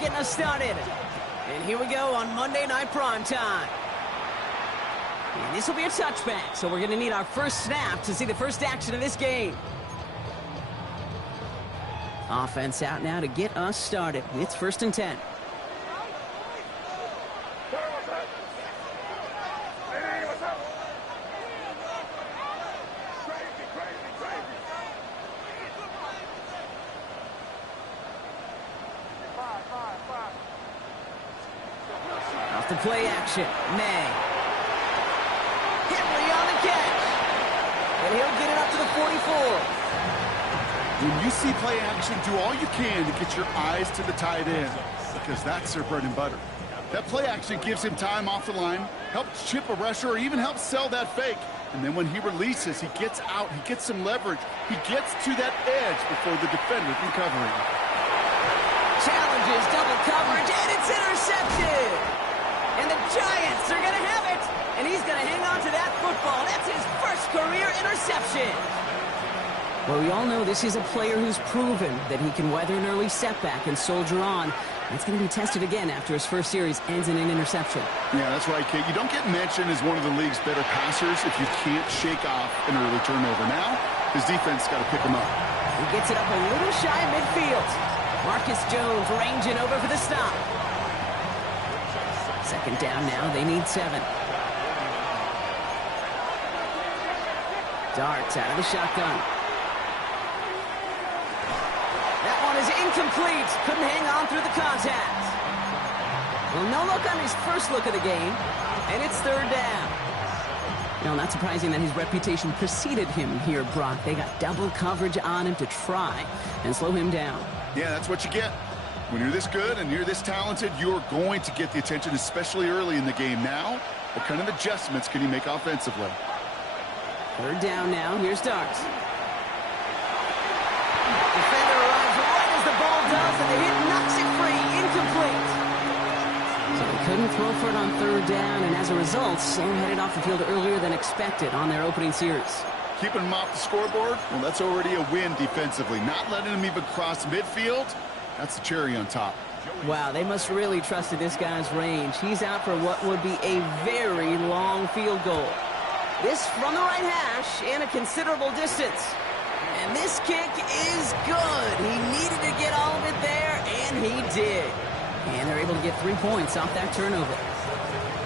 getting us started. And here we go on Monday Night Primetime. And this will be a touchback, so we're going to need our first snap to see the first action of this game. Offense out now to get us started. It's 1st and 10. Off the play action, May. Henry on the catch. And he'll get it up to the 44. When you see play action, do all you can to get your eyes to the tight end, because that's their bread and butter. That play action gives him time off the line, helps chip a rusher, or even helps sell that fake. And then when he releases, he gets out, he gets some leverage. He gets to that edge before the defender can cover him. Challenges, double coverage, and it's intercepted. And the Giants are going to have it. And he's going to hang on to that football. That's his first career interception. Well, we all know this is a player who's proven that he can weather an early setback and soldier on. That's going to be tested again after his first series ends in an interception. Yeah, that's right, Kate. You don't get mentioned as one of the league's better passers if you can't shake off an early turnover. Now, his defense got to pick him up. He gets it up a little shy of midfield. Marcus Jones ranging over for the stop. 2nd down now. They need 7. Darts out of the shotgun. That one is incomplete. Couldn't hang on through the contact. Well, no look on his first look of the game, and it's 3rd down. You know, not surprising that his reputation preceded him here, Brock. They got double coverage on him to try and slow him down. Yeah, that's what you get. When you're this good and you're this talented, you're going to get the attention, especially early in the game. Now, what kind of adjustments can he make offensively? 3rd down now. Here's Darts. Defender arrives right as the ball does, and the hit knocks it free. Incomplete. So they couldn't throw for it on 3rd down, and as a result, Sam headed off the field earlier than expected on their opening series. Keeping him off the scoreboard, well, that's already a win defensively. Not letting him even cross midfield, that's the cherry on top. Wow, they must really trust in this guy's range. He's out for what would be a very long field goal. This from the right hash and a considerable distance. And this kick is good. He needed to get all of it there, and he did. And they're able to get 3 points off that turnover.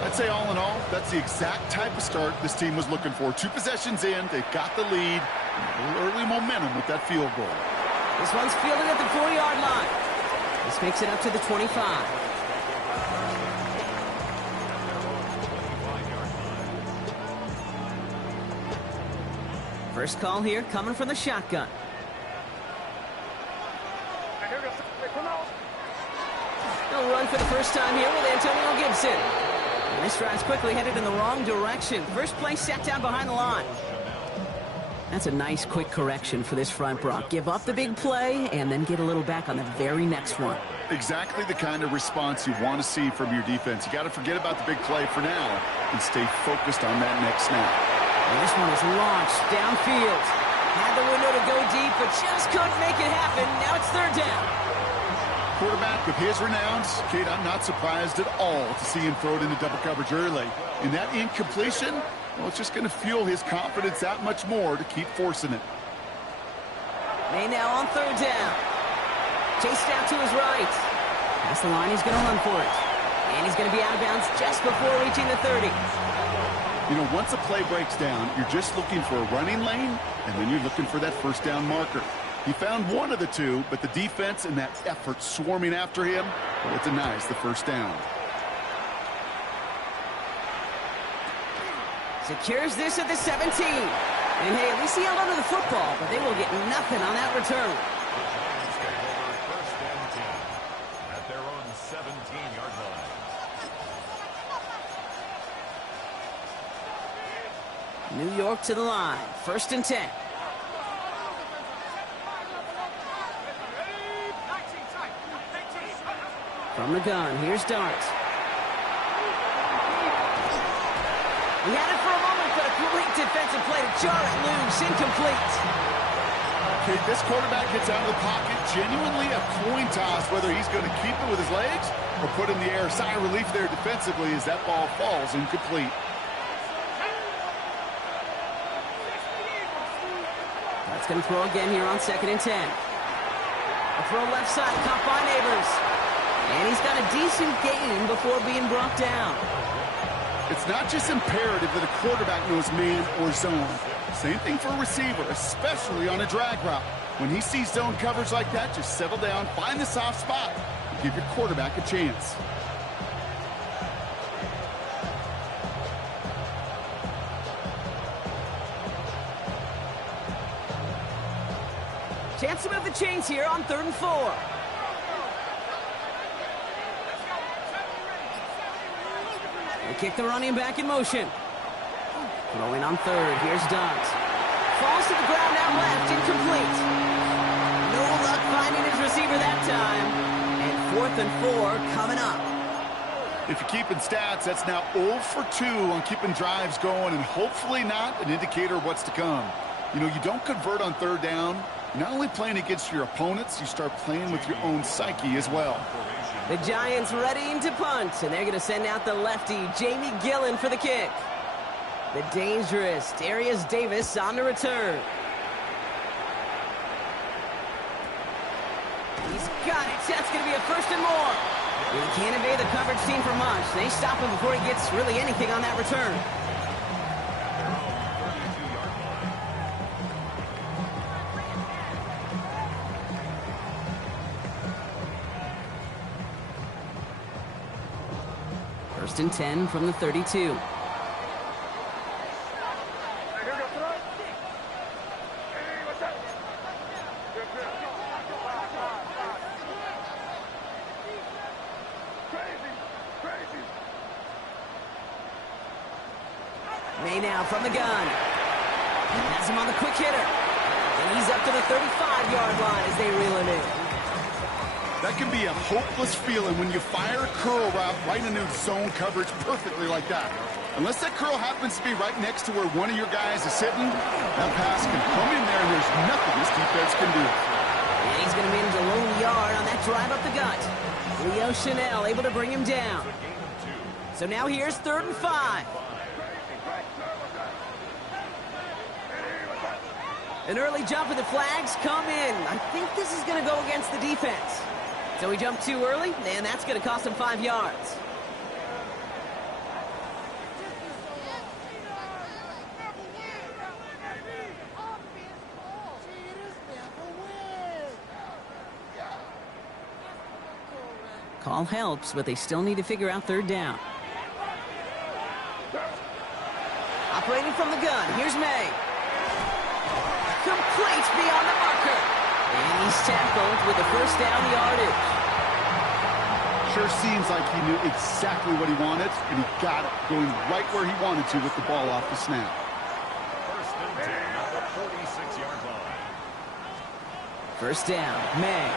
I'd say all in all, that's the exact type of start this team was looking for. 2 possessions in, they've got the lead, and a little early momentum with that field goal. This one's fielded at the 4-yard line. This makes it up to the 25. First call here coming from the shotgun. He'll run for the first time here with Antonio Gibson. And this drive's quickly headed in the wrong direction. First play set down behind the line. That's a nice quick correction for this front, Brock. Give up the big play and then get a little back on the very next one. Exactly the kind of response you want to see from your defense. You got to forget about the big play for now and stay focused on that next snap. And this one is launched downfield. Had the window to go deep, but just couldn't make it happen. Now it's 3rd down. Quarterback of his renowns, Kate, I'm not surprised at all to see him throw it into double coverage early. And that incompletion, well, it's just going to fuel his confidence that much more to keep forcing it. May now on 3rd down. Chased out to his right. Past the line, he's going to run for it. And he's going to be out of bounds just before reaching the 30. You know, once a play breaks down, you're just looking for a running lane, and then you're looking for that first down marker. He found one of the two, but the defense and that effort swarming after him, well, it denies the first down. Secures this at the 17. And hey, at least he held onto the football, but they will get nothing on that return. First and 10 at their own 17-yard line. New York to the line. 1st and 10. From the gun, here's Darts. He had it for a moment, but a great defensive play to jar it loose. Incomplete. Kate, this quarterback gets out of the pocket, genuinely a coin toss whether he's going to keep it with his legs or put it in the air. Sigh of relief there defensively as that ball falls incomplete. That's going to throw again here on 2nd and 10. A throw left side, caught by Neighbors. And he's got a decent gain before being brought down. It's not just imperative that a quarterback knows man or zone. Same thing for a receiver, especially on a drag route. When he sees zone coverage like that, just settle down, find the soft spot, and give your quarterback a chance. Chance to move the chains here on 3rd and 4. They kick the running back in motion. Throwing on 3rd. Here's Dunt. Falls to the ground out left. Incomplete. No luck finding his receiver that time. And 4th and 4 coming up. If you're keeping stats, that's now 0 for 2 on keeping drives going, and hopefully not an indicator of what's to come. You know, you don't convert on 3rd down. You're not only playing against your opponents, you start playing with your own psyche as well. The Giants readying to punt, and they're going to send out the lefty, Jamie Gillen, for the kick. The dangerous Darius Davis on the return. He's got it. That's going to be a 1st and more. He can't evade the coverage team for much. They stop him before he gets really anything on that return. First and 10 from the 32. May now from the gun. Has him on the quick hitter. And he's up to the 35-yard line as they reel him in. That can be a hopeless feeling when you fire a curl route right into zone coverage perfectly like that. Unless that curl happens to be right next to where one of your guys is sitting, that pass can come in there and there's nothing this defense can do. And he's going to manage a lone yard on that drive up the gut. Leo Chanel able to bring him down. So now here's 3rd and 5. An early jump and the flags come in. I think this is going to go against the defense. So he jumped too early, and that's going to cost him 5 yards. Call helps, but they still need to figure out 3rd down. Operating from the gun, here's May. Complete beyond the marker. And he's tackled with the 1st down yardage. Sure seems like he knew exactly what he wanted, and he got it, going right where he wanted to with the ball off the snap. 1st and 10 at the 46-yard line. 1st down, May.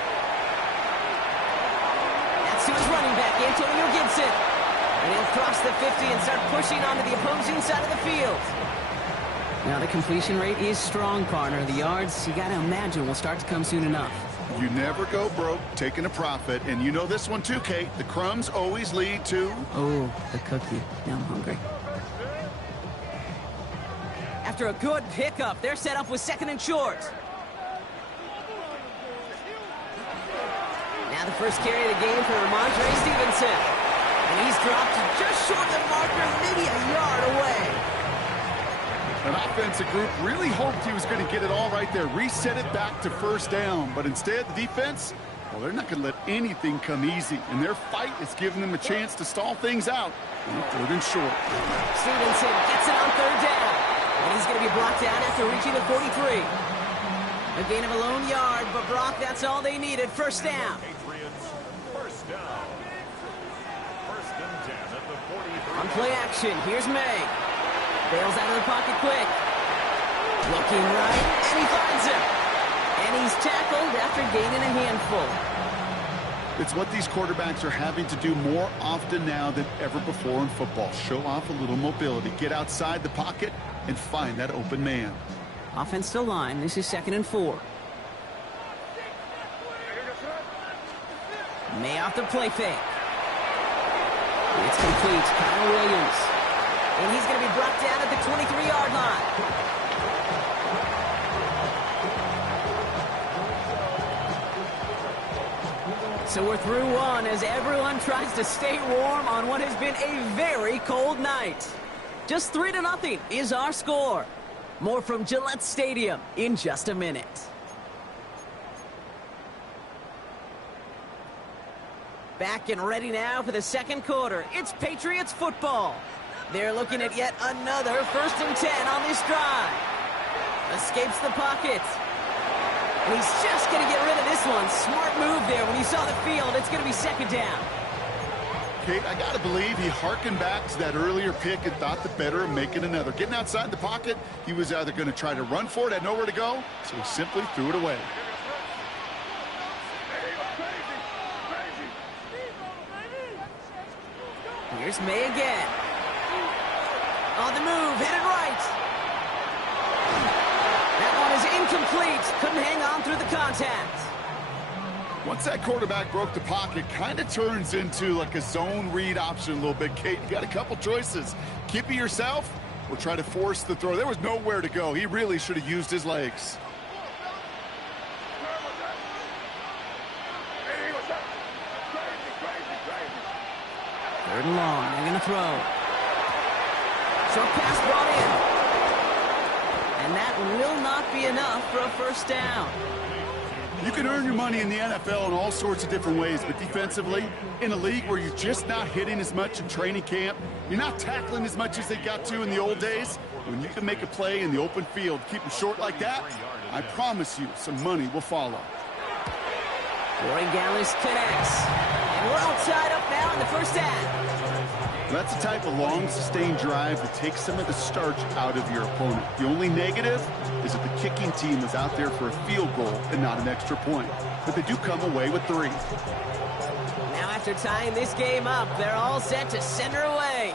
That's to his running back, Antonio Gibson. And he'll cross the 50 and start pushing onto the opposing side of the field. Now the completion rate is strong, partner. The yards, you got to imagine, will start to come soon enough. You never go broke taking a profit, and you know this one too, Kate. The crumbs always lead to... Oh, the cookie. Now I'm hungry. After a good pickup, they're set up with 2nd and short. Now the first carry of the game for Ramondre Stevenson. And he's dropped just short of the marker, maybe a yard away. An offensive group really hoped he was going to get it all right there, reset it back to 1st down. But instead, the defense, well, they're not going to let anything come easy. And their fight is giving them a chance to stall things out on 3rd and short. Stevenson gets it on 3rd down. And he's going to be brought down after reaching the 43. A gain of a lone yard, but Brock, that's all they needed. 1st down. Patriots, 1st down. 1st and 10 at the 43. On play action, here's May. Bails out of the pocket quick. Looking right, and he finds him. And he's tackled after gaining a handful. It's what these quarterbacks are having to do more often now than ever before in football. Show off a little mobility. Get outside the pocket and find that open man. Offense to line. This is 2nd and 4. May off the play fake. It's complete. Kyle Williams. And he's going to be brought down at the 23-yard line. So we're through one as everyone tries to stay warm on what has been a very cold night. Just 3-0 is our score. More from Gillette Stadium in just a minute. Back and ready now for the second quarter. It's Patriots football. They're looking at yet another 1st and 10 on this drive. Escapes the pocket. And he's just going to get rid of this one. Smart move there when he saw the field. It's going to be 2nd down. Kate, I got to believe he hearkened back to that earlier pick and thought the better of making another. Getting outside the pocket, he was either going to try to run for it, had nowhere to go, so he simply threw it away. Here's May again. On the move, headed right. That one is incomplete. Couldn't hang on through the contact. Once that quarterback broke the pocket, kind of turns into like a zone read option a little bit. Kate, you got a couple choices. Keep it yourself or try to force the throw. There was nowhere to go. He really should have used his legs. Third and long, they're going to throw. Short pass brought in. And that will not be enough for a 1st down. You can earn your money in the NFL in all sorts of different ways, but defensively, in a league where you're just not hitting as much in training camp, you're not tackling as much as they got to in the old days, when you can make a play in the open field, keep them short like that, I promise you some money will follow. Corey Gallis connects. And we're all tied up now in the 1st half. That's the type of long, sustained drive that takes some of the starch out of your opponent. The only negative is that the kicking team is out there for a field goal and not an extra point. But they do come away with 3. Now after tying this game up, they're all set to send her away.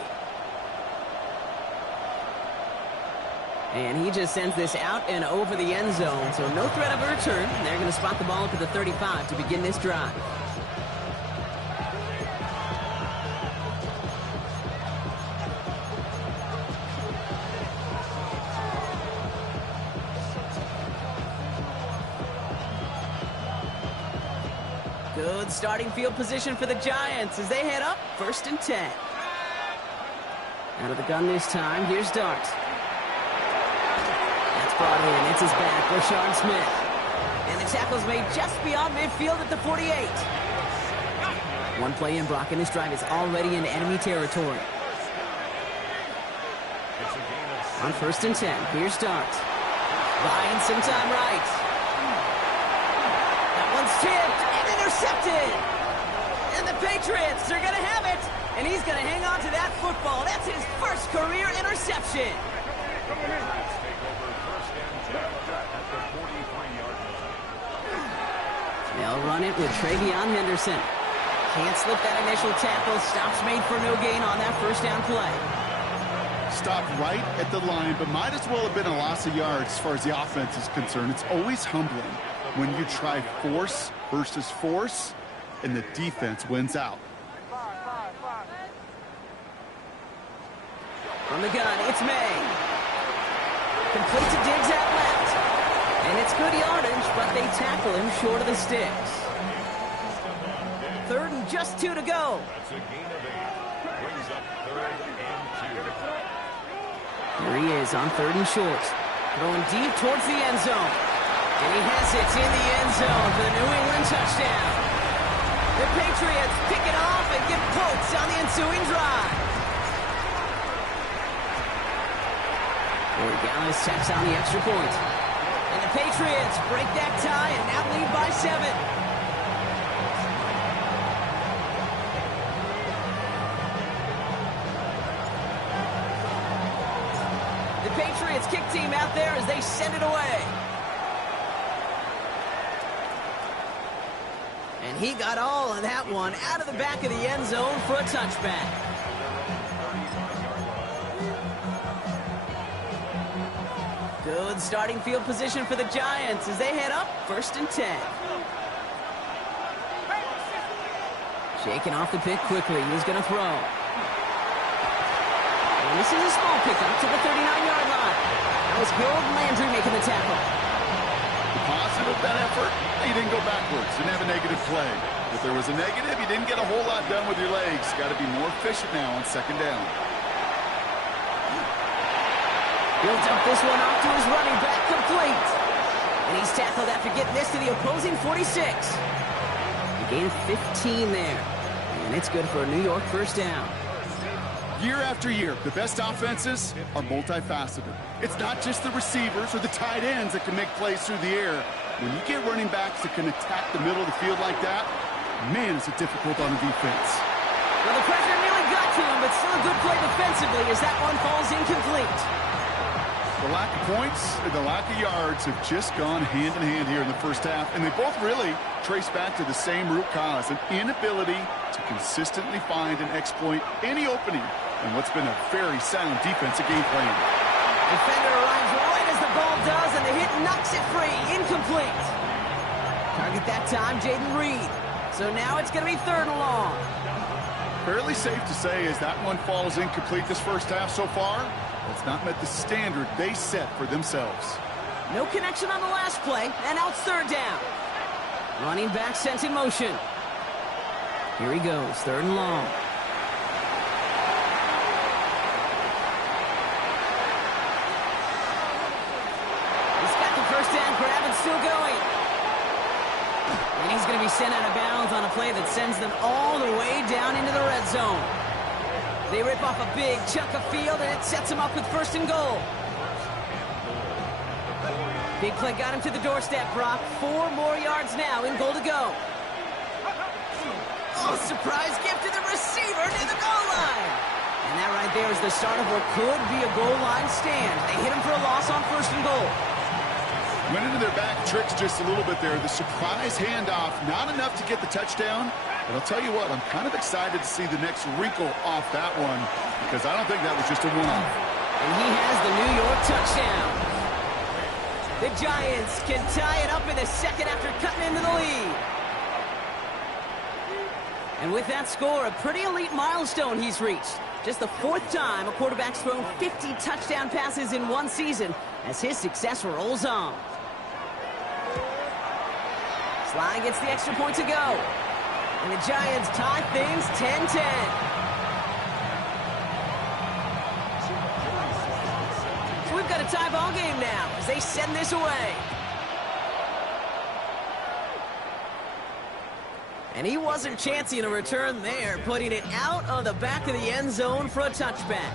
And he just sends this out and over the end zone, so no threat of a return. They're going to spot the ball up at the 35 to begin this drive. Good starting field position for the Giants as they head up 1st and 10. Out of the gun this time, here's Dart. That's brought in, it's his back, Rashard Smith. And the tackle's made just beyond midfield at the 48. One play in, Brock, and this drive is already in enemy territory. On 1st and 10, here's Dart. Buying some time right. That one's tipped. Intercepted! And the Patriots are going to have it! And he's going to hang on to that football. That's his 1st career interception. They'll run it with Travion Henderson. Can't slip that initial tackle. Stops made for no gain on that 1st down play. Stopped right at the line, but might as well have been a loss of yards as far as the offense is concerned. It's always humbling when you try force versus force, and the defense wins out. From the gun, it's May. Complete to Diggs out left. And it's good yardage, but they tackle him short of the sticks. 3rd and just 2 to go. That's a gain of 8. Brings up 3rd and 2. Here he is on 3rd and short. Throwing deep towards the end zone. And he has it in the end zone for the New England touchdown. The Patriots pick it off and get points on the ensuing drive. Corey Gallis tacks on the extra point. And the Patriots break that tie and now lead by 7. The Patriots kick team out there as they send it away. And he got all of that one out of the back of the end zone for a touchback. Good starting field position for the Giants as they head up 1st and 10. Shaking off the pick quickly. He's going to throw. And this is a small pickup to the 39-yard line. That was Harold Landry making the tackle. The positive of that effort, he didn't go backwards. Didn't have a negative play. If there was a negative, you didn't get a whole lot done with your legs. Got to be more efficient now on second down. He'll dump this one off to his running back, complete. And he's tackled after getting this to the opposing 46. He gained 15 there. And it's good for a New York first down. Year after year, the best offenses are multifaceted. It's not just the receivers or the tight ends that can make plays through the air. When you get running backs that can attack the middle of the field like that, man, is it difficult on the defense. Well, the pressure nearly got to him, but still a good play defensively as that one falls incomplete. The lack of points and the lack of yards have just gone hand in hand here in the first half, and they both really trace back to the same root cause, an inability to consistently find and exploit any opening in what's been a very sound defensive game plan. Defender arrives right as the ball does, and the hit knocks it free. Incomplete. Target that time, Jaden Reed. So now it's going to be 3rd and long. Fairly safe to say as that one falls incomplete this first half so far, it's not met the standard they set for themselves. No connection on the last play, and now it's 3rd down. Running back sent in motion. Here he goes, 3rd and long. He's got the first down grab and still going. And he's going to be sent out of bounds on a play that sends them all the way down into the red zone. They rip off a big chunk of field, and it sets them up with 1st and goal. Big play got him to the doorstep, Brock. 4 more yards now in goal to go. Oh, surprise gift to the receiver near the goal line. And that right there is the start of what could be a goal line stand. They hit him for a loss on 1st and goal. Went into their back tricks just a little bit there. The surprise handoff, not enough to get the touchdown. But I'll tell you what, I'm kind of excited to see the next wrinkle off that one because I don't think that was just a one-off. And he has the New York touchdown. The Giants can tie it up in the 2nd after cutting into the lead. And with that score, a pretty elite milestone he's reached. Just the 4th time a quarterback's thrown 50 touchdown passes in one season as his success rolls on. Sly gets the extra point to go. And the Giants tie things 10-10. So we've got a tie ball game now as they send this away. And he wasn't chancing a return there, putting it out of the back of the end zone for a touchback.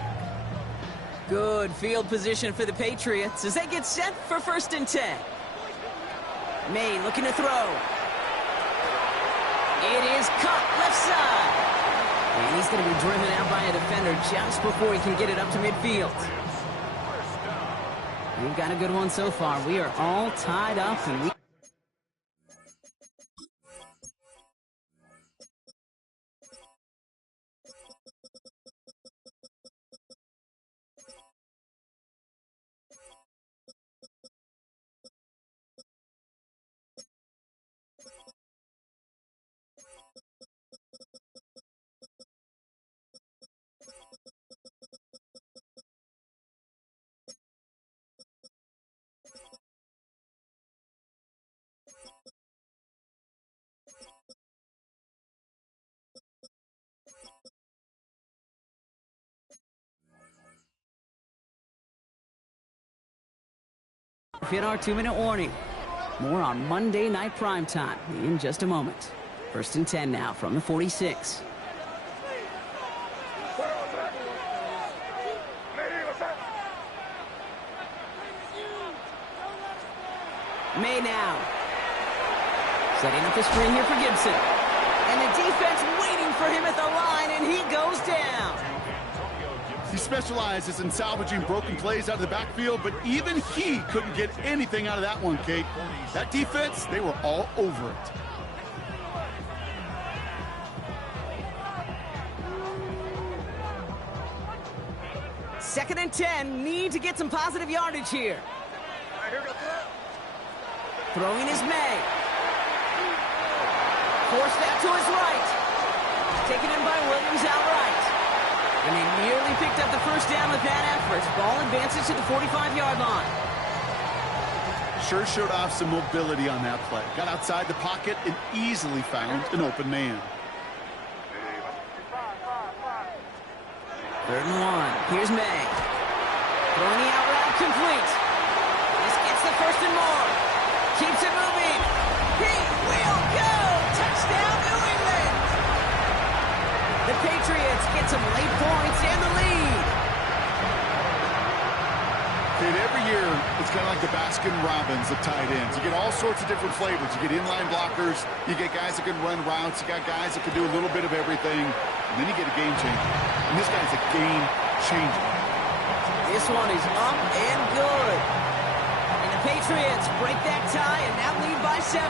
Good field position for the Patriots as they get set for 1st and 10. May looking to throw. It is caught left side. And he's going to be driven out by a defender just before he can get it up to midfield. We've got a good one so far. We are all tied up, and we... hit our 2-minute warning. More on Monday Night Primetime in just a moment. 1st and 10 now from the 46. May now. Setting up the screen here for Gibson. And the defense waiting for him at the line, and he goes down. He specializes in salvaging broken plays out of the backfield, but even he couldn't get anything out of that one, Kate. That defense, they were all over it. Second and 10, need to get some positive yardage here. Throwing is May. Forced out to his right. goes out right. And they nearly picked up the first down with that effort. Ball advances to the 45-yard line. Sure showed off some mobility on that play. Got outside the pocket and easily found an open man. 3rd and 1. Here's May. Throwing the out route complete. This gets the first and more. Keeps it moving. He will go. Touchdown, New England. The Patriots get some late points and the lead. Dude, every year, it's kind of like the Baskin-Robbins of tight ends. You get all sorts of different flavors. You get inline blockers. You get guys that can run routes. You got guys that can do a little bit of everything. And then you get a game changer. And this guy's a game changer. This one is up and good. And the Patriots break that tie and now lead by 7.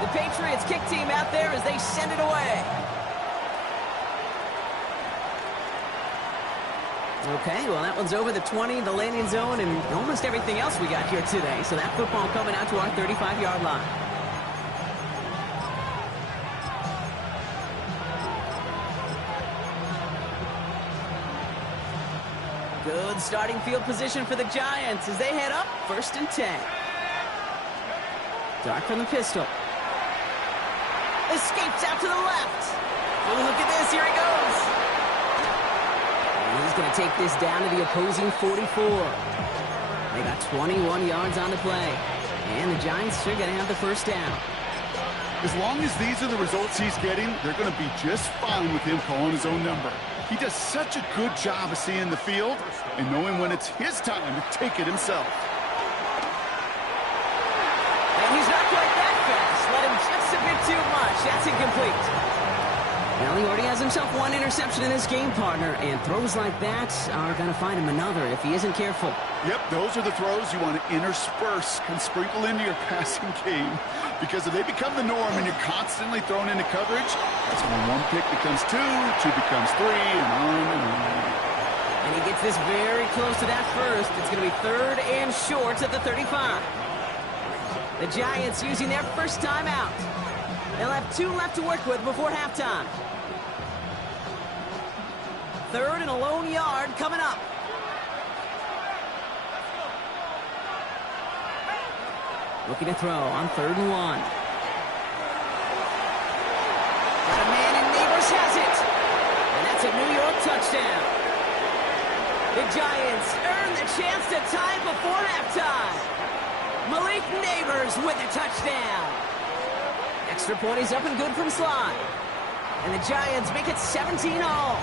The Patriots kick team out there as they send it away. Okay, well, that one's over the 20, the landing zone, and almost everything else we got here today. So that football coming out to our 35-yard line. Good starting field position for the Giants as they head up 1st and 10. Dark from the pistol. Escapes out to the left. Oh, look at this. Here he goes. And he's going to take this down to the opposing 44. They got 21 yards on the play. And the Giants are going to have the first down. As long as these are the results he's getting, they're going to be just fine with him calling his own number. He does such a good job of seeing the field and knowing when it's his time to take it himself. And he's not quite that fast. Let him just a bit too much. That's incomplete. Well, he already has himself one interception in this game, partner, and throws like that are going to find him another if he isn't careful. Yep, those are the throws you want to intersperse and sprinkle into your passing game, because if they become the norm and you're constantly thrown into coverage, that's when one pick becomes two becomes three, and on and on. And he gets this very close to that first. It's going to be 3rd and short at the 35. The Giants using their first timeout. They'll have 2 left to work with before halftime. 3rd and a lone yard coming up. Looking to throw on 3rd and 1. Got a man and Neighbors has it. And that's a New York touchdown. The Giants earn the chance to tie before halftime. Malik Neighbors with a touchdown. Extra point is up and good from Sly. And the Giants make it 17-all.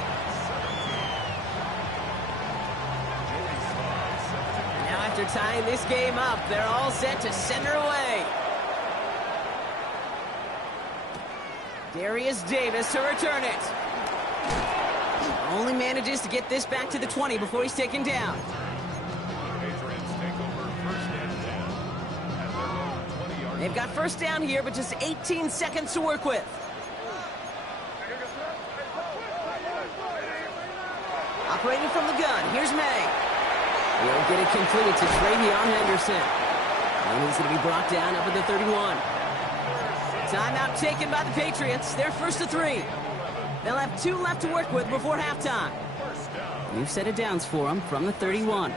Now after tying this game up, they're all set to send her away. Darius Davis to return it. Only manages to get this back to the 20 before he's taken down. They've got first down here, but just 18 seconds to work with. Operating from the gun, here's May. He'll get it complete to Travion Henderson. And he's going to be brought down up at the 31. Timeout taken by the Patriots. They're 1st to 3. They'll have 2 left to work with before halftime. New set of downs for them from the 31.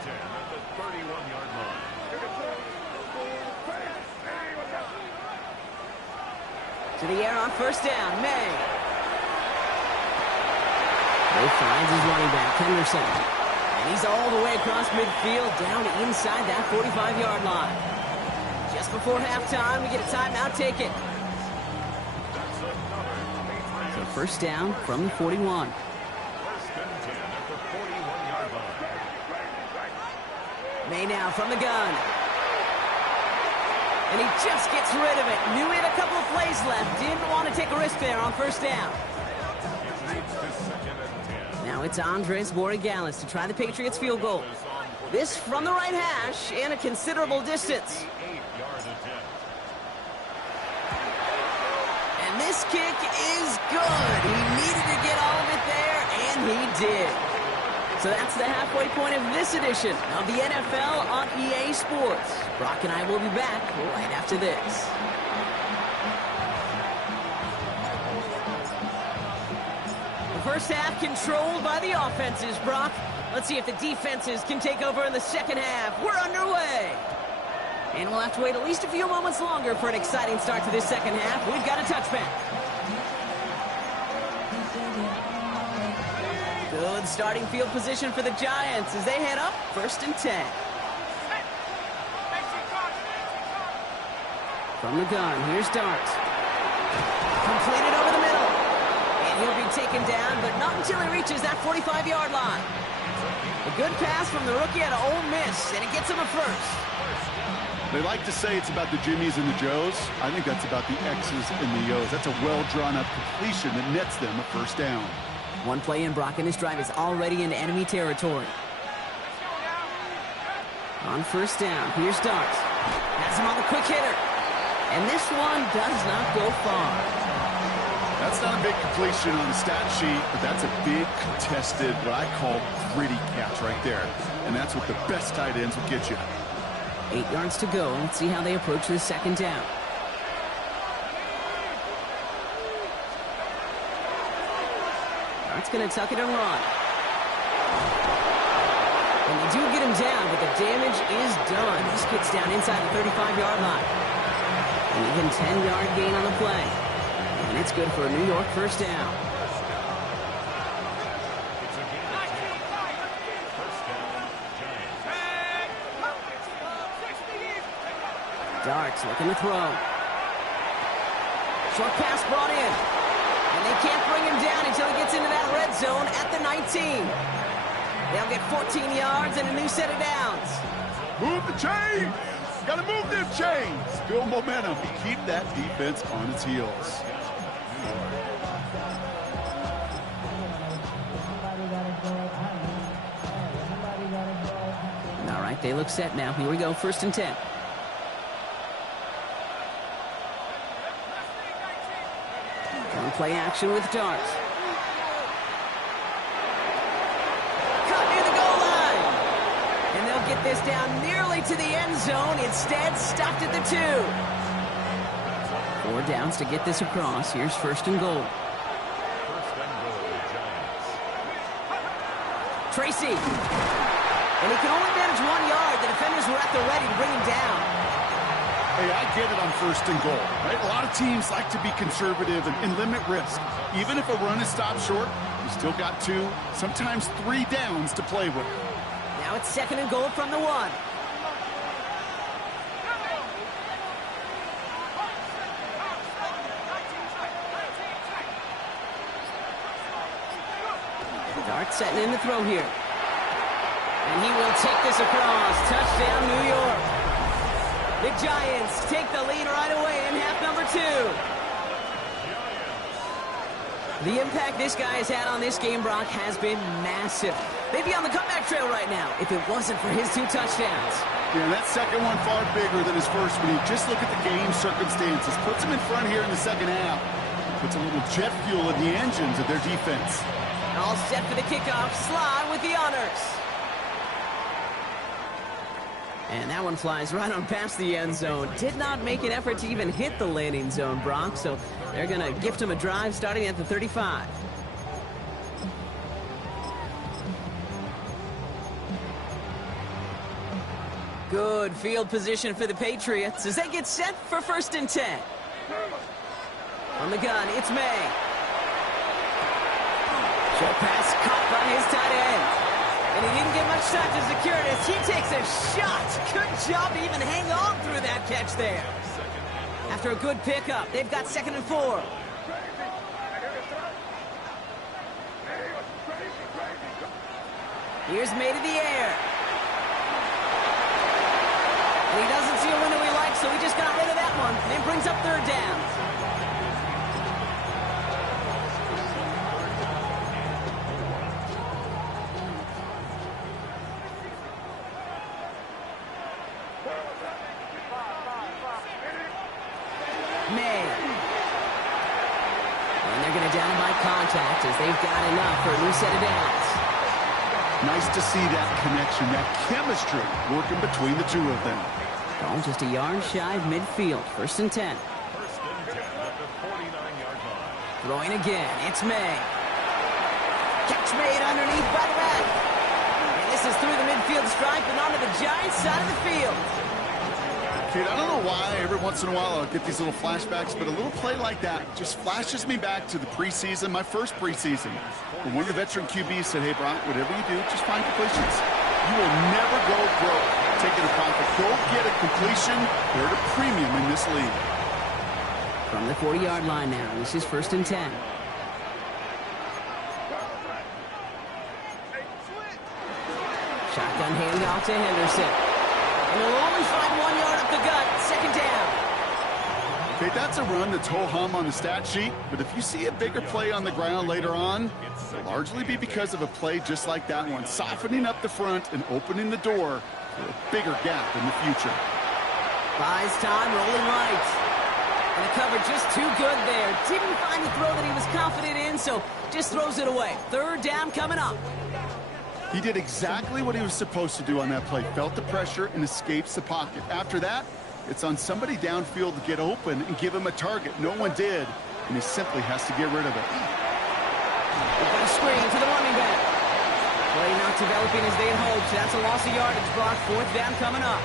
To the air on first down, May. He finds his running back, Henderson. And he's all the way across midfield, down inside that 45-yard line. Just before halftime, we get a timeout taken. So first down from the 41. May now from the gun. And he just gets rid of it. Knew he had a couple of plays left. Didn't want to take a risk there on first down. Now it's Andres Borregales to try the Patriots field goal. This from the right hash and a considerable distance. And this kick is good. He needed to get all of it there, and he did. So that's the halfway point of this edition of the NFL on EA Sports. Brock and I will be back right after this. The first half controlled by the offenses, Brock. Let's see if the defenses can take over in the second half. We're underway. And we'll have to wait at least a few moments longer for an exciting start to this second half. We've got a touchback. Good starting field position for the Giants as they head up 1st and 10. From the gun, here's Dart. Completed over the middle. And he'll be taken down, but not until he reaches that 45-yard line. A good pass from the rookie out of Ole Miss, and it gets him a first. They like to say it's about the Jimmies and the Joes. I think that's about the X's and the O's. That's a well-drawn-up completion that nets them a first down. One play in, Brock, and this drive is already in enemy territory. On 1st down, here's Dart. Has him on the quick hitter. And this one does not go far. That's not a big completion on the stat sheet, but that's a big contested, what I call gritty catch right there. And that's what the best tight ends will get you. 8 yards to go. Let's see how they approach this second down. Dart's going to tuck it and run. And they do get him down, but the damage is done. This gets down inside the 35-yard line. An even 10-yard gain on the play. And it's good for a New York first down. Dart's looking to throw. Short pass brought in. And they can't bring him down until he gets into that red zone at the 19. They'll get 14 yards and a new set of downs. Move the chains! Gotta move them chains! Build momentum. Keep that defense on its heels. All right, they look set now. Here we go, 1st and 10. Play action with Dart. Caught near the goal line. And they'll get this down nearly to the end zone. Instead, stopped at the 2. 4 downs to get this across. Here's 1st and goal. Tracy. And he can only manage 1 yard. The defenders were at the ready to bring him down. Hey, I get it on 1st and goal, right? A lot of teams like to be conservative and limit risk. Even if a run is stopped short, you still got 2, sometimes 3 downs to play with. Now it's 2nd and goal from the 1. Dart setting in the throw here. And he will take this across. Touchdown, New York. The Giants take the lead right away in half number 2. The impact this guy has had on this game, Brock, has been massive. They'd be on the comeback trail right now if it wasn't for his 2 touchdowns. Yeah, that second one far bigger than his first when you just look at the game circumstances. Puts him in front here in the second half. Puts a little jet fuel in the engines of their defense. All set for the kickoff. Sly with the honors. And that one flies right on past the end zone. Did not make an effort to even hit the landing zone, Brock. So they're going to gift him a drive starting at the 35. Good field position for the Patriots as they get set for 1st and 10. On the gun, it's May. Short pass caught by his tight end. And he didn't get much time to secure it as he takes a shot. Good job to even hang on through that catch there. After a good pickup, they've got 2nd and 4. Here's May to the air. And he doesn't see a window he likes, so he just got rid of that one. And brings up 3rd down. May. And they're going to down him by contact as they've got enough for a new set of downs. Nice to see that connection, that chemistry working between the two of them. Ball just a yard shy of midfield. 1st and 10. First and 10 at the 49-yard line. Throwing again. It's May. Catch made underneath by the back. And this is through the midfield stripe and onto the Giants side of the field. Kid, I don't know why every once in a while I'll get these little flashbacks, but a little play like that just flashes me back to the preseason, my first preseason. When one of the veteran QBs said, hey, Brock, whatever you do, just find completions. You will never go broke taking a profit. Go get a completion. They're at a premium in this league. From the 40-yard line now, this is 1st and 10. Shotgun handoff to Henderson. And they'll only find 1 yard up the gut. 2nd down. Okay, that's a run that's ho-hum on the stat sheet, but if you see a bigger play on the ground later on, it'll largely be because of a play just like that one, softening up the front and opening the door for a bigger gap in the future. Buys time, rolling right. And the cover just too good there. Didn't find the throw that he was confident in, so just throws it away. 3rd down coming up. He did exactly what he was supposed to do on that play. Felt the pressure and escapes the pocket. After that, it's on somebody downfield to get open and give him a target. No one did, and he simply has to get rid of it. They've got a screen to the running back. Play not developing as they had hoped. That's a loss of yardage. Brock, 4th down coming up.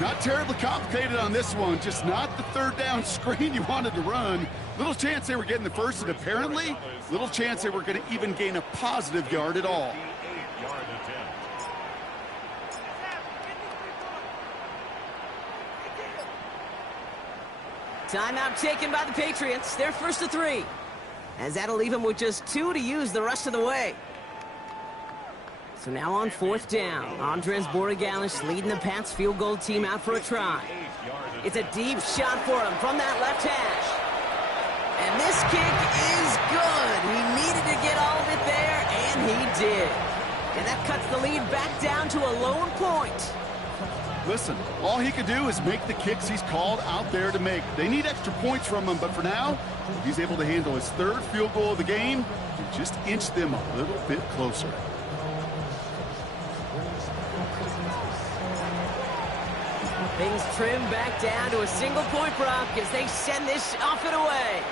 Not terribly complicated on this one. Just not the 3rd down screen you wanted to run. Little chance they were getting the first, and apparently, little chance they were going to even gain a positive yard at all. Timeout taken by the Patriots. They're 1st to 3. As that'll leave them with just 2 to use the rest of the way. So now on 4th down, Andres Borigalis leading the Pats field goal team out for a try. It's a deep shot for him from that left hash. And this kick is good. He needed to get all of it there, and he did. And that cuts the lead back down to a lone point. Listen, all he could do is make the kicks he's called out there to make. They need extra points from him, but for now, he's able to handle his 3rd field goal of the game and just inch them a little bit closer. Things trim back down to a single-point Brock as they send this off and away.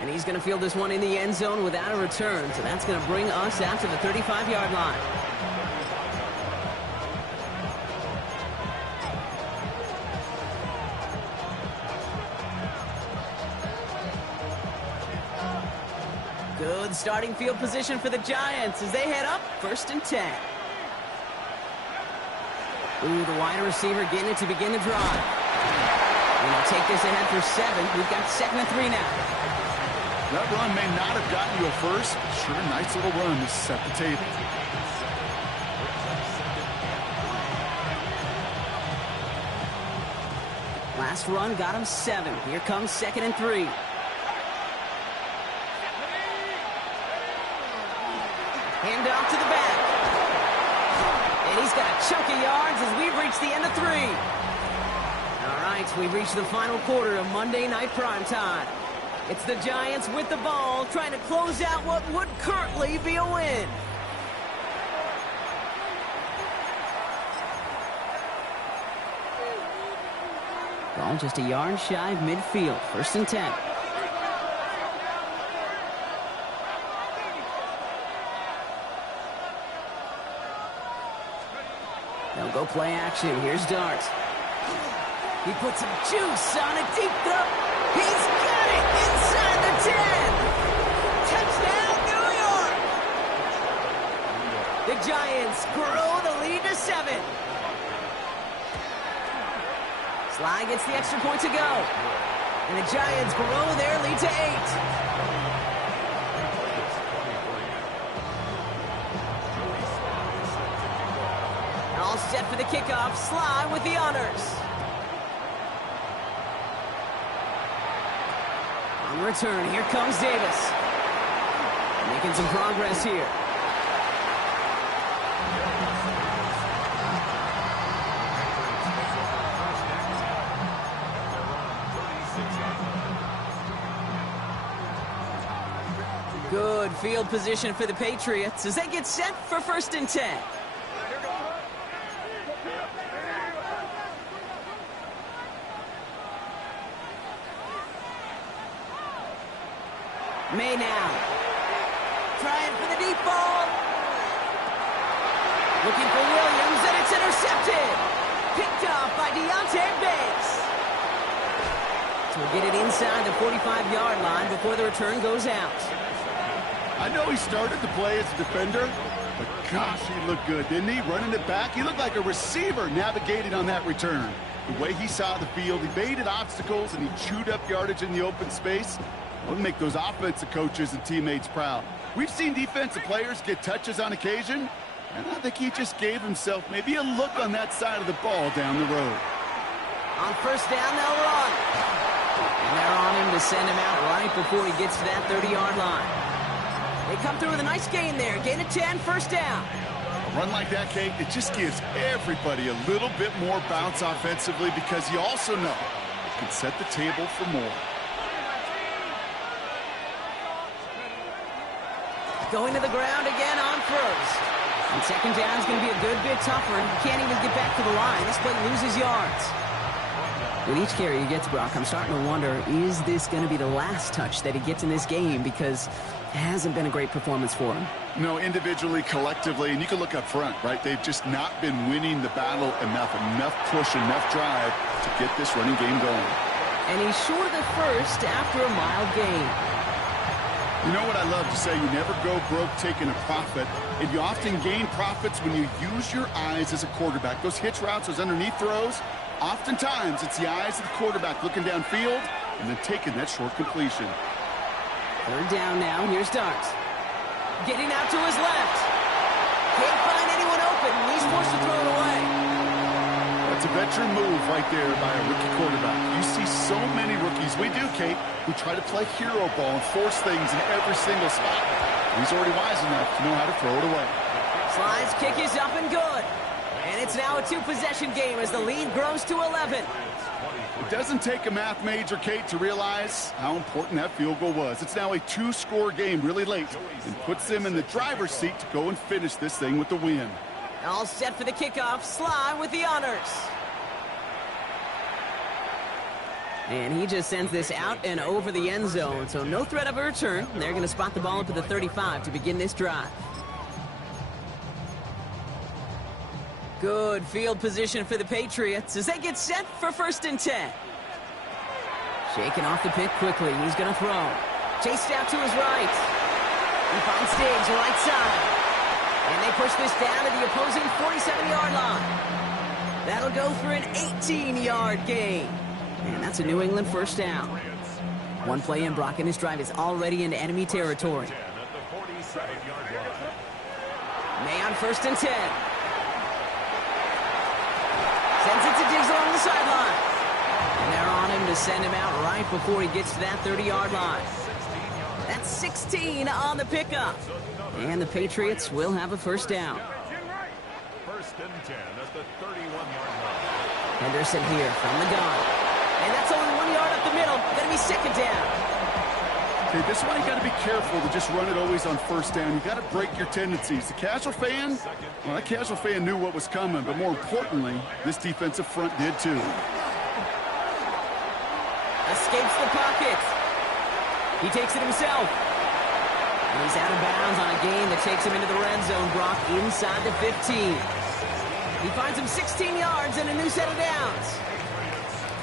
And he's going to field this one in the end zone without a return, so that's going to bring us out to the 35-yard line. Good starting field position for the Giants as they head up 1st and 10. Ooh, the wide receiver getting it to begin the drive. And they'll take this ahead for 7. We've got 2nd and 3 now. That run may not have gotten you a first, but sure, a nice little run to set the table. Last run got him 7. Here comes 2nd and 3. Hand off to the back. And he's got a chunk of yards as we've reached the end of 3. All right, we've reached the final quarter of Monday Night Primetime. It's the Giants with the ball, trying to close out what would currently be a win. Ball just a yard shy of midfield. 1st and 10. They'll go play action. Here's Dart. He puts some juice on a deep throw. He's got it inside the 10. Touchdown, New York. The Giants grow the lead to 7. Sly gets the extra point to go. And the Giants grow their lead to 8. All set for the kickoff. Sly with the honors. On return, here comes Davis. Making some progress here. Good field position for the Patriots as they get set for 1st and 10. May now. Trying for the deep ball. Looking for Williams, and it's intercepted. Picked off by Deontay Banks. So we'll get it inside the 45-yard line before the return goes out. I know he started the play as a defender, but gosh, he looked good, didn't he? Running it back, he looked like a receiver navigating on that return. The way he saw the field, he baited obstacles, and he chewed up yardage in the open space. Will make those offensive coaches and teammates proud. We've seen defensive players get touches on occasion, and I think he just gave himself maybe a look on that side of the ball down the road. On 1st down, they'll run. And they're on him to send him out right before he gets to that 30-yard line. They come through with a nice gain there. Gain of 10, 1st down. A run like that, Kate, it just gives everybody a little bit more bounce offensively because you also know it can set the table for more. Going to the ground again on 1st. And 2nd down is going to be a good bit tougher. He can't even get back to the line. This play loses yards. With each carry he gets, Brock, I'm starting to wonder, is this going to be the last touch that he gets in this game? Because it hasn't been a great performance for him. No, individually, collectively, and you can look up front, right? They've just not been winning the battle enough push, enough drive to get this running game going. And he's short of the 1st after a mild gain. You know what I love to say? You never go broke taking a profit, and you often gain profits when you use your eyes as a quarterback. Those hitch routes, those underneath throws, oftentimes it's the eyes of the quarterback looking downfield and then taking that short completion. 3rd down now. Here's Darts. Getting out to his left. Can't find anyone open. He's forced to throw it away. That's a veteran move right there by a rookie quarterback. You see so many rookies, we do, Kate, who try to play hero ball and force things in every single spot. He's already wise enough to know how to throw it away. Slides kick is up and good. And it's now a 2-possession game as the lead grows to 11. It doesn't take a math major, Kate, to realize how important that field goal was. It's now a 2-score game really late and puts them in the driver's seat to go and finish this thing with the win. All set for the kickoff. Sly with the honors. And he just sends this out and over the end zone, so no threat of a return. They're going to spot the ball up at the 35 to begin this drive. Good field position for the Patriots as they get set for 1st and 10. Shaking off the pick quickly. He's going to throw. Chased out to his right. He finds Diggs right side. And they push this down to the opposing 47-yard line. That'll go for an 18-yard gain. And that's a New England 1st down. One play in, Brock, and his drive is already into enemy territory. May on 1st and 10. Sends it to Diggs along the sideline. And they're on him to send him out right before he gets to that 30-yard line. That's 16 on the pickup. And the Patriots will have a 1st down. 1st and 10 at the 31-yard line. Henderson here from the gun. And that's only 1 yard up the middle. Going to be 2nd down. Okay, this is why you got to be careful to just run it always on 1st down. You got to break your tendencies. The casual fan, well, that casual fan knew what was coming, but more importantly, this defensive front did too. Escapes the pocket. He takes it himself. And he's out of bounds on a gain that takes him into the red zone, Brock, inside the 15. He finds him 16 yards and a new set of downs.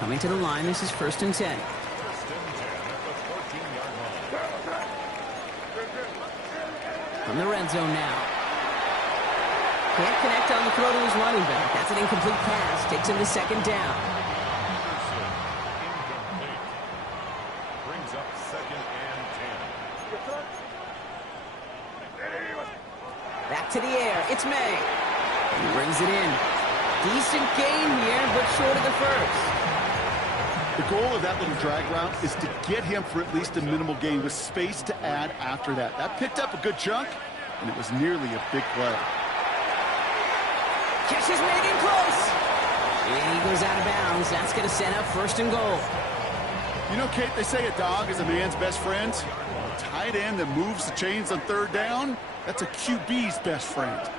Coming to the line, this is 1st and 10. From the red zone now. Can't connect on the throw to his running back. That's an incomplete pass. Takes him to 2nd down. Brings up 2nd and 10. Back to the air. It's May. He brings it in. Decent gain here, but short of the 1st. The goal of that little drag route is to get him for at least a minimal gain with space to add after that. That picked up a good chunk, and it was nearly a big play. Catch is made in close. And he goes out of bounds. That's going to set up 1st and goal. You know, Kate, they say a dog is a man's best friend. A tight end that moves the chains on third down, that's a QB's best friend.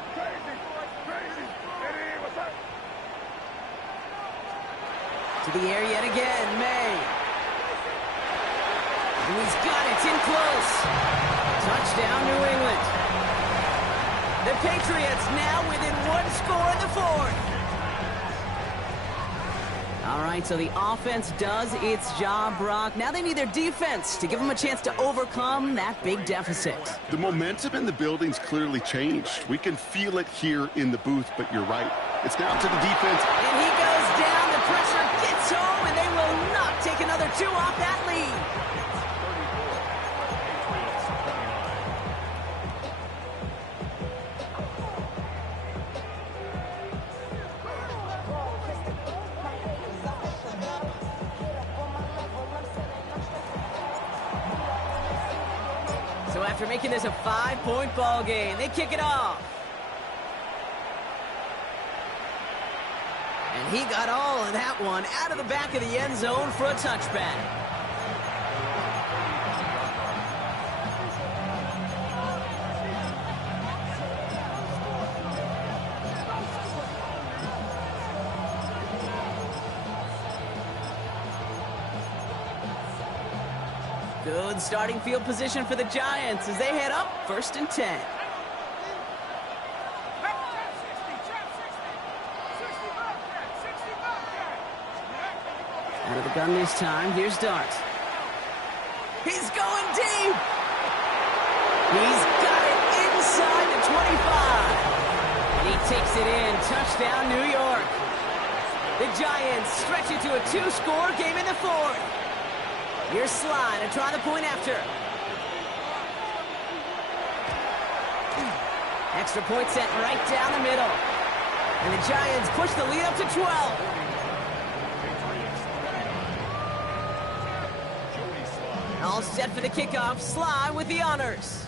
To the air yet again, May. And he's got it, it's in close. Touchdown, New England. The Patriots now within one score in the fourth. All right, so the offense does its job, Brock. Now they need their defense to give them a chance to overcome that big deficit. The momentum in the building's clearly changed. We can feel it here in the booth, but you're right. It's down to the defense. And he goes down, the pressure gets home, and they will not take another 2 off that lead. So after making this a 5-point ball game, they kick it off. And he got all of that one out of the back of the end zone for a touchback. Good starting field position for the Giants as they head up 1st and 10. Out of the gun this time. Here's Dart. He's going deep. He's got it inside the 25. And he takes it in. Touchdown, New York. The Giants stretch it to a 2-score game in the fourth. Here's Sly to try the point after. Extra point set right down the middle. And the Giants push the lead up to 12. All set for the kickoff. Sly with the honors.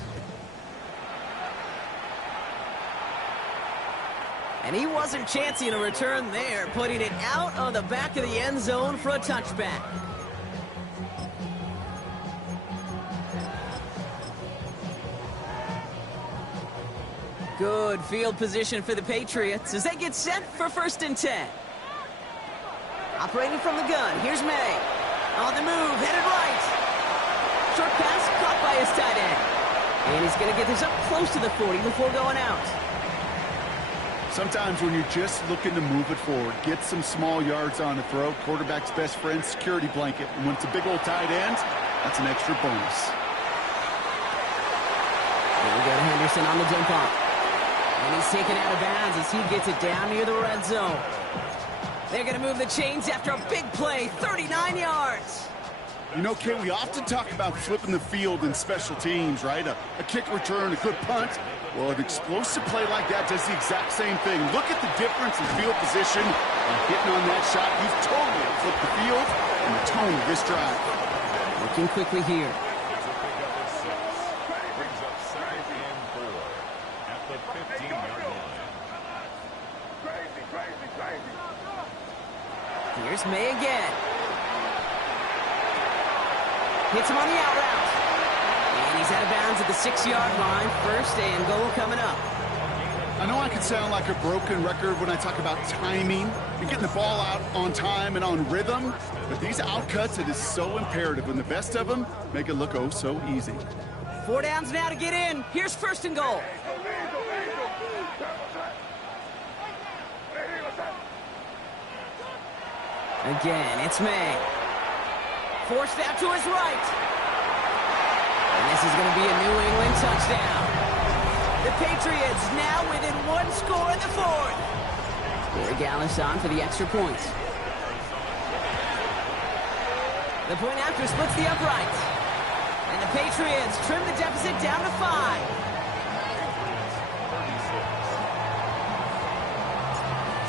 And he wasn't chancing a return there, putting it out on the back of the end zone for a touchback. Good field position for the Patriots as they get set for 1st and 10. Operating from the gun, here's May. On the move, headed right. Short pass caught by his tight end. And he's going to get this up close to the 40 before going out. Sometimes when you're just looking to move it forward, get some small yards on the throw, quarterback's best friend, security blanket. And when it's a big old tight end, that's an extra bonus. There we go to Henderson on the dump off. And he's taken out of bounds as he gets it down near the red zone. They're going to move the chains after a big play, 39 yards. You know, Kay, we often talk about flipping the field in special teams, right? A kick return, a good punt. Well, an explosive play like that does the exact same thing. Look at the difference in field position. Hitting on that shot, you've totally flipped the field and the tone of this drive. Working quickly here. Here's May again. Hits him on the out route. And he's out of bounds at the 6-yard line. 1st and goal coming up. I know I can sound like a broken record when I talk about timing and getting the ball out on time and on rhythm, but these outcuts, it is so imperative, and the best of them make it look oh so easy. 4 downs now to get in. Here's 1st and goal. Again, it's May. Forced out to his right. And this is going to be a New England touchdown. The Patriots now within 1 score in the fourth. Gary Gallis on for the extra point. The point after splits the upright. And the Patriots trim the deficit down to 5.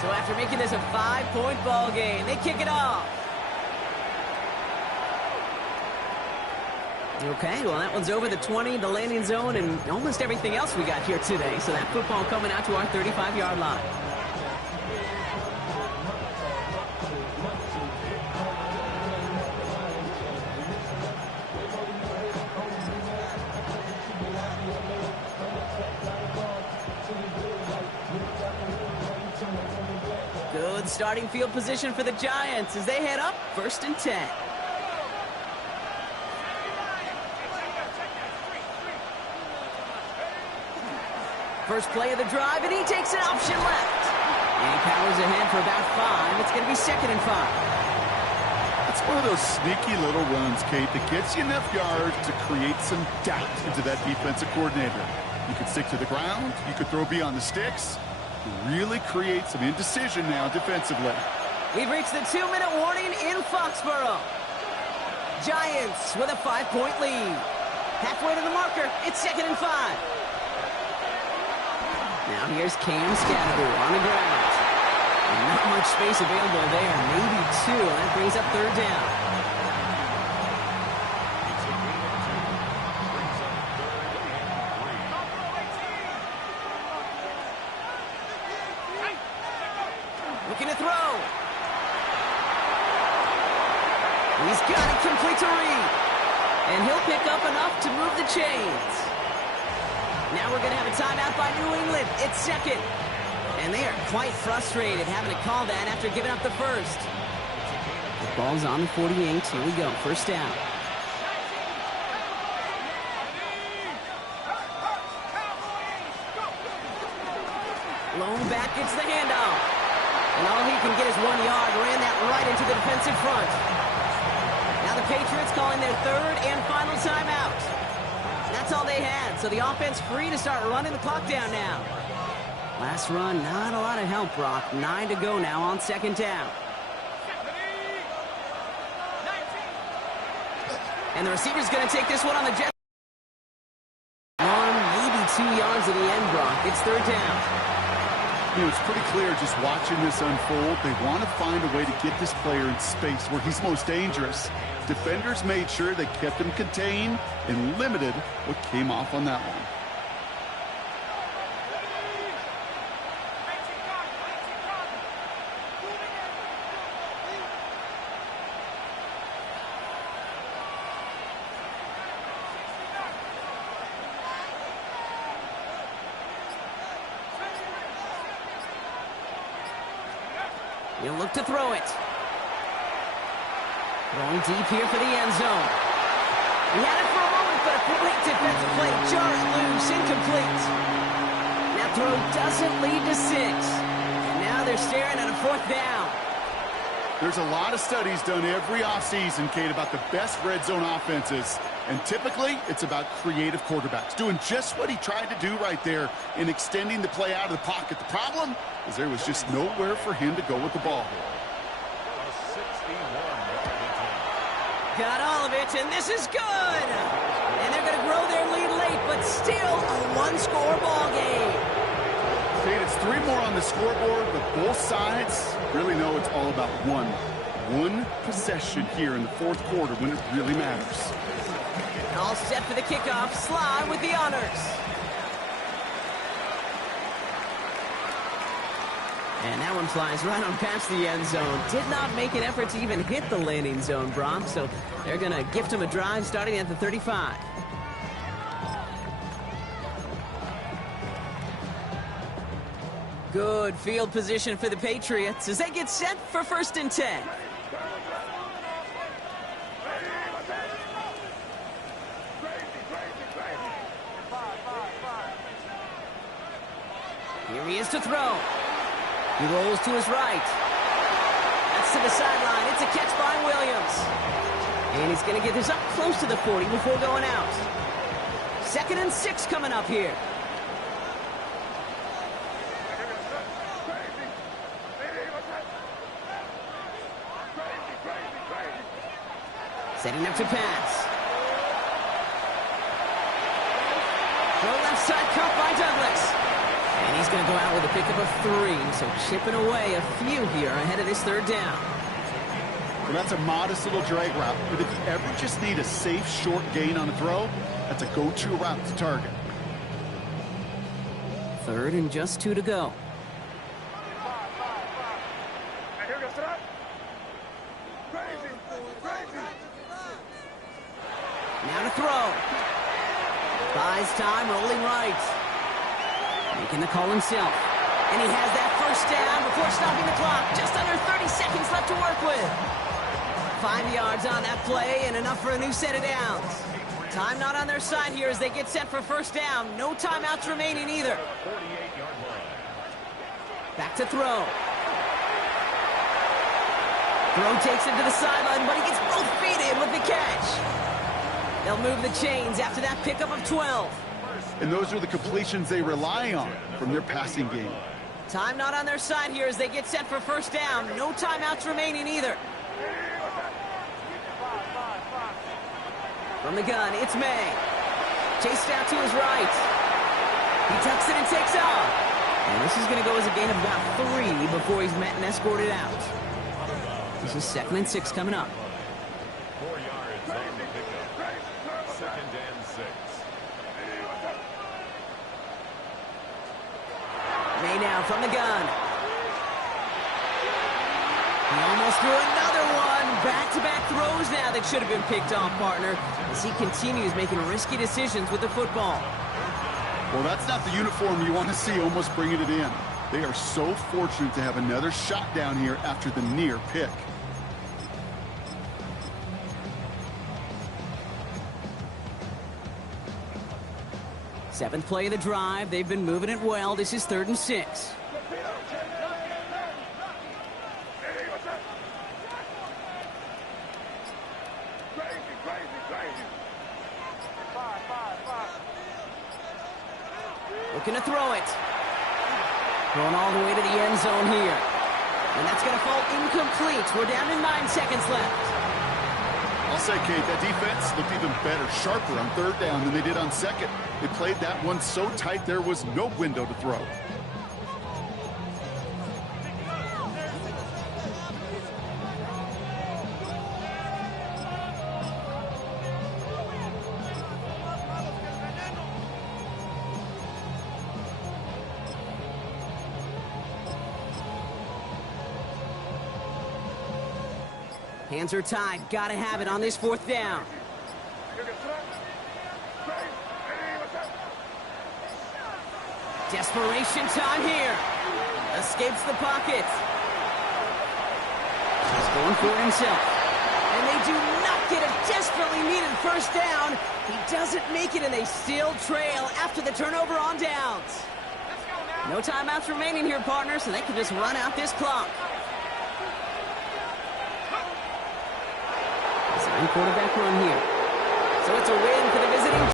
So after making this a 5-point ball game, they kick it off. Okay, well, that one's over the 20, the landing zone, and almost everything else we got here today. So that football coming out to our 35-yard line. Good starting field position for the Giants as they head up 1st and 10. First play of the drive, and he takes an option left. And he powers ahead for about 5. It's going to be 2nd and 5. It's one of those sneaky little runs, Kate, that gets you enough yards to create some doubt into that defensive coordinator. You can stick to the ground. You could throw beyond the sticks. Really create some indecision now defensively. We've reached the 2-minute warning in Foxborough. Giants with a 5-point lead. Halfway to the marker. It's 2nd and 5. Now here's Cam Scatterby on the ground. And not much space available there. Maybe 2. That brings up 3rd down. Looking to throw. He's got it complete to Reed. And he'll pick up enough to move the chains. Now we're going to have a timeout by New England. It's 2nd. And they are quite frustrated having to call that after giving up the first. The ball's on the 48. Here we go. 1st down. Lone back gets the handoff. And all he can get is 1 yard. Ran that right into the defensive front. Now the Patriots calling their 3rd and final timeout. That's all they had, so the offense free to start running the clock down now. Last run, not a lot of help, Brock. 9 to go now on 2nd down. And the receiver's going to take this one on the jet. 1, maybe 2 yards at the end, Brock. It's 3rd down. You know, it's pretty clear just watching this unfold. They want to find a way to get this player in space where he's most dangerous. Defenders made sure they kept him contained and limited what came off on that one. He'll look to throw it. Throwing deep here for the end zone. He had it for a moment, but a great defensive play. Jarred loose, incomplete. That throw doesn't lead to 6. And now they're staring at a 4th down. There's a lot of studies done every offseason, Kate, about the best red zone offenses. And typically, it's about creative quarterbacks doing just what he tried to do right there in extending the play out of the pocket. The problem is there was just nowhere for him to go with the ball. Got all of it, and this is good. And they're going to grow their lead late, but still a 1-score ball game. Kate, it's 3 more on the scoreboard, but both sides really know it's all about one possession here in the 4th quarter when it really matters. All set for the kickoff. Sly with the honors. And that one flies right on past the end zone. Did not make an effort to even hit the landing zone, Brock. So they're going to gift him a drive starting at the 35. Good field position for the Patriots as they get set for 1st and 10. Here he is to throw. He rolls to his right. That's to the sideline. It's a catch by Williams. And he's going to get this up close to the 40 before going out. 2nd and 6 coming up here. Setting up to pass. Throw left side caught by Douglas. And he's going to go out with a pickup of 3, so chipping away a few here ahead of this 3rd down. Well, that's a modest little drag route, but if you ever just need a safe, short gain on a throw, that's a go-to route to target. 3rd and just 2 to go. Now to throw. Buys time, rolling right. Making the call himself. And he has that first down before stopping the clock. Just under 30 seconds left to work with. 5 yards on that play and enough for a new set of downs. Time not on their side here as they get set for first down. No timeouts remaining either. Back to throw. Throw takes him to the sideline, but he gets both feet in with the catch. They'll move the chains after that pickup of 12. And those are the completions they rely on from their passing game. Time not on their side here as they get set for first down. No timeouts remaining either. From the gun, it's May. Chased out to his right. He tucks it and takes off. And this is going to go as a gain of about 3 before he's met and escorted out. This is 2nd and 6 coming up. 4 yards on the pickup. 2nd and 6. May now from the gun. He almost threw another one. Back-to-back throws now that should have been picked off, partner, as he continues making risky decisions with the football. Well, that's not the uniform you want to see almost bringing it in. They are so fortunate to have another shot down here after the near pick. Seventh play of the drive. They've been moving it well. This is 3rd and 6. Looking to throw it. Going all the way to the end zone here. And that's going to fall incomplete. We're down to 9 seconds left. I'll say, Kate, that defense looked even better, sharper on 3rd down than they did on 2nd. They played that one so tight there was no window to throw. Hands are tied. Gotta have it on this 4th down. Desperation time here. Escapes the pocket. He's going for it himself. And they do not get a desperately needed first down. He doesn't make it, and they still trail after the turnover on downs. No timeouts remaining here, partner, so they can just run out this clock. Quarterback run here. So it's a win for the visiting